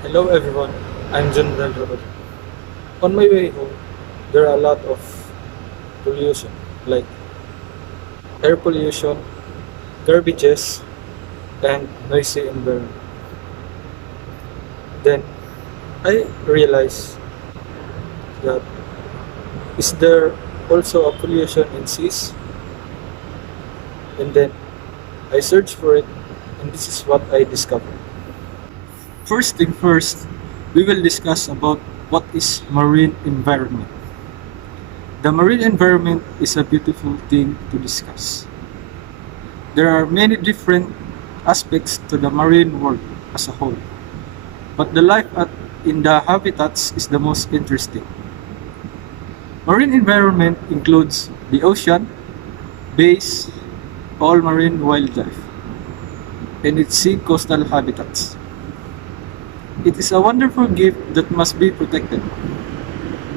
Hello everyone, I'm John Del Robert. On my way home, there are a lot of pollution, like air pollution, garbages, and noisy environment. Then I realized that is there also a pollution in seas? And then I searched for it, and this is what I discovered. First thing first, we will discuss about what is marine environment. The marine environment is a beautiful thing to discuss. There are many different aspects to the marine world as a whole, but the in the habitats is the most interesting. Marine environment includes the ocean, bays, all marine wildlife, and its sea coastal habitats. It is a wonderful gift that must be protected,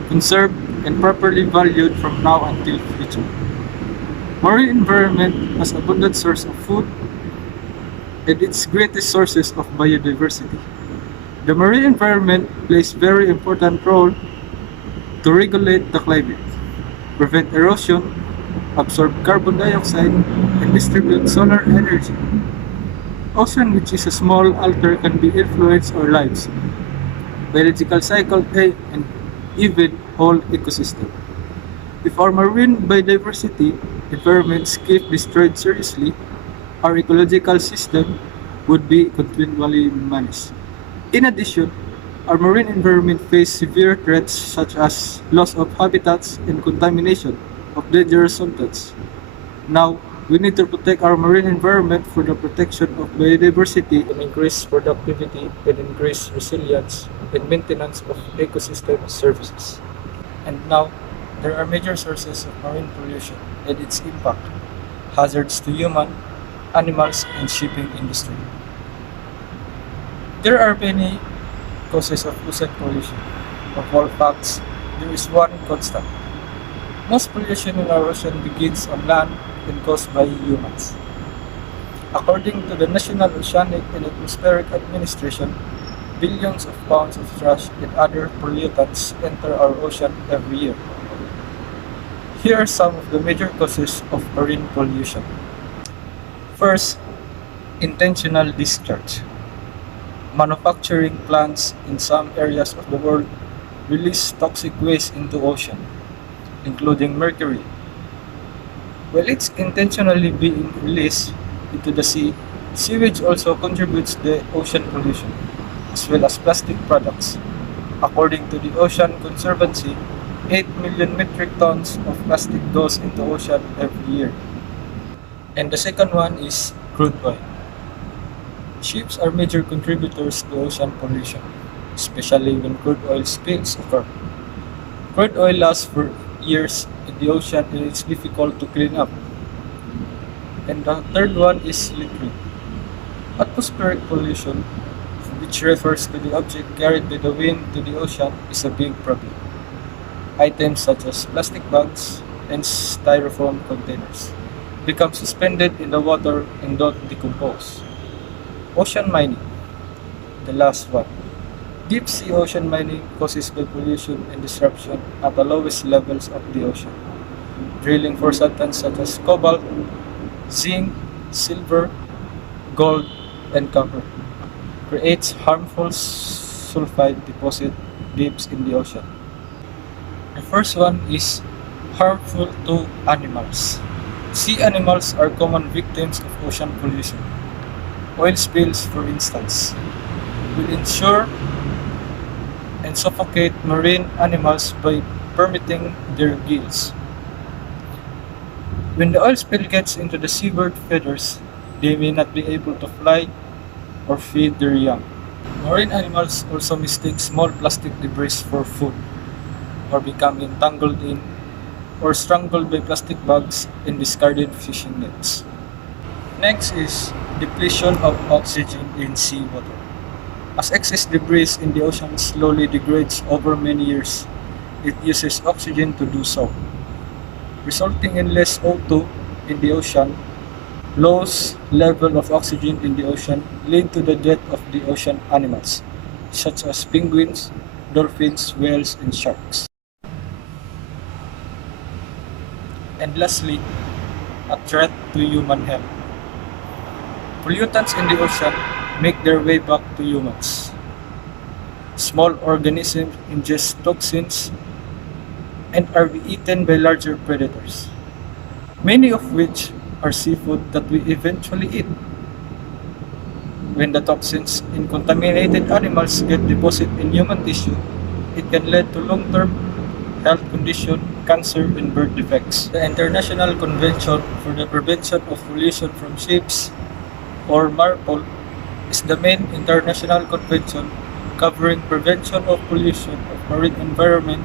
conserved, and properly valued from now until future. Marine environment has abundant source of food and its greatest sources of biodiversity. The marine environment plays very important role to regulate the climate, prevent erosion, absorb carbon dioxide, and distribute solar energy. Ocean, which is a small alter, can be influence our lives, biological cycle, and even whole ecosystem. If our marine biodiversity environments keep destroyed seriously, our ecological system would be continually managed. In addition, our marine environment faces severe threats such as loss of habitats and contamination of dangerous substances. Now, we need to protect our marine environment for the protection of biodiversity and increase productivity and increase resilience and maintenance of ecosystem services. And now, there are major sources of marine pollution and its impact, hazards to human, animals, and shipping industry. There are many causes of ocean pollution. Of all facts, there is one constant. Most pollution in our ocean begins on land and caused by humans. According to the National Oceanic and Atmospheric Administration, billions of pounds of trash and other pollutants enter our ocean every year. Here are some of the major causes of marine pollution. First, intentional discharge. Manufacturing plants in some areas of the world release toxic waste into ocean, including mercury. While it's intentionally being released into the sea, sewage also contributes to the ocean pollution, as well as plastic products. According to the Ocean Conservancy, 8 million metric tons of plastic goes into ocean every year. And the second one is crude oil. Ships are major contributors to ocean pollution, especially when crude oil spills occur. Crude oil lasts for years in the ocean and it's difficult to clean up. And the third one is liquid. Atmospheric pollution, which refers to the object carried by the wind to the ocean, is a big problem. Items such as plastic bags and styrofoam containers become suspended in the water and don't decompose. Ocean mining, the last one. Deep sea ocean mining causes by pollution and disruption at the lowest levels of the ocean. Drilling for substances such as cobalt, zinc, silver, gold, and copper creates harmful sulfide deposit deep in the ocean. The first one is harmful to animals. Sea animals are common victims of ocean pollution. Oil spills, for instance, will ensure and suffocate marine animals by permitting their gills. When the oil spill gets into the seabird feathers, they may not be able to fly or feed their young. Marine animals also mistake small plastic debris for food or become entangled in or strangled by plastic bags and discarded fishing nets. Next is depletion of oxygen in seawater. As excess debris in the ocean slowly degrades over many years, it uses oxygen to do so, resulting in less O2 in the ocean. Low level of oxygen in the ocean lead to the death of the ocean animals, such as penguins, dolphins, whales, and sharks. And lastly, a threat to human health. Pollutants in the ocean make their way back to humans. Small organisms ingest toxins and are eaten by larger predators, many of which are seafood that we eventually eat. When the toxins in contaminated animals get deposited in human tissue, it can lead to long-term health conditions, cancer, and birth defects. The International Convention for the Prevention of Pollution from Ships, or Marpol, is the main international convention covering prevention of pollution of marine environment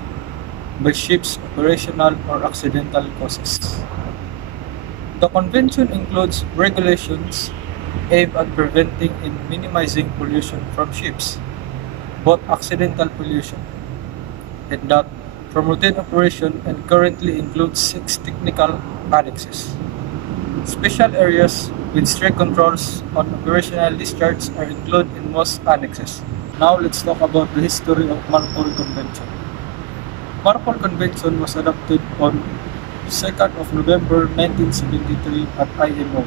by ships' operational or accidental causes. The convention includes regulations aimed at preventing and minimizing pollution from ships, both accidental pollution and that from routine operation, and currently includes 6 technical annexes. Special areas with strict controls on operational discharge are included in most annexes. Now let's talk about the history of Marpol Convention. Marpol Convention was adopted on 2nd of November 1973 at IMO.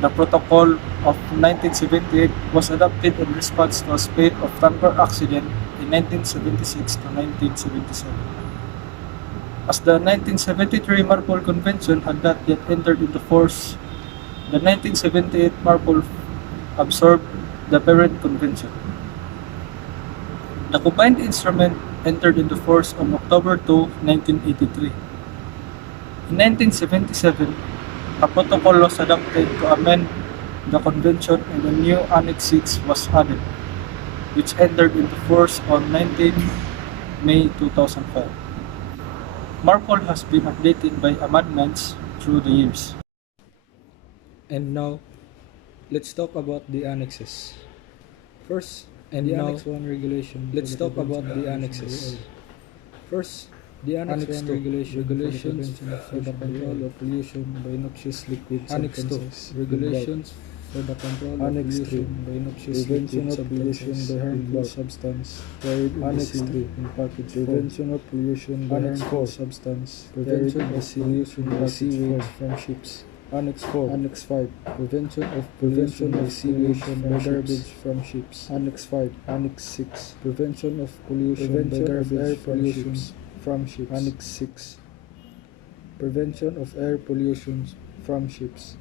The Protocol of 1978 was adopted in response to a spate of tanker accident in 1976 to 1977. As the 1973 Marpol Convention had not yet entered into force, the 1978 Marpol absorbed the parent convention. The combined instrument entered into force on October 2, 1983. In 1977, a protocol was adopted to amend the convention and a new Annex 6 was added, which entered into force on 19 May 2005. Marpol has been updated by amendments through the years. And now, let's talk about the annexes. First, the Annex 1 regulation. Let's talk about the annexes. First, the Annex 1 regulation for the control of pollution by noxious liquid Annex 2 substances. regulations for the control of Annex 3 pollution by noxious prevention liquid of pollution substances. by harmful substance carried in the Annex sea 3 in package prevention of pollution by Annex harmful 4 substance prevention carried in the of sea pollution in by package seaweed from ships. Annex 4 Annex 5 prevention of Prevention pollution of by sewage pollution from by garbage from ships. Annex 5 Annex 6 prevention of pollution Prevention by of air garbage from pollution ships. From ships. Annex 6 prevention of air pollution from ships.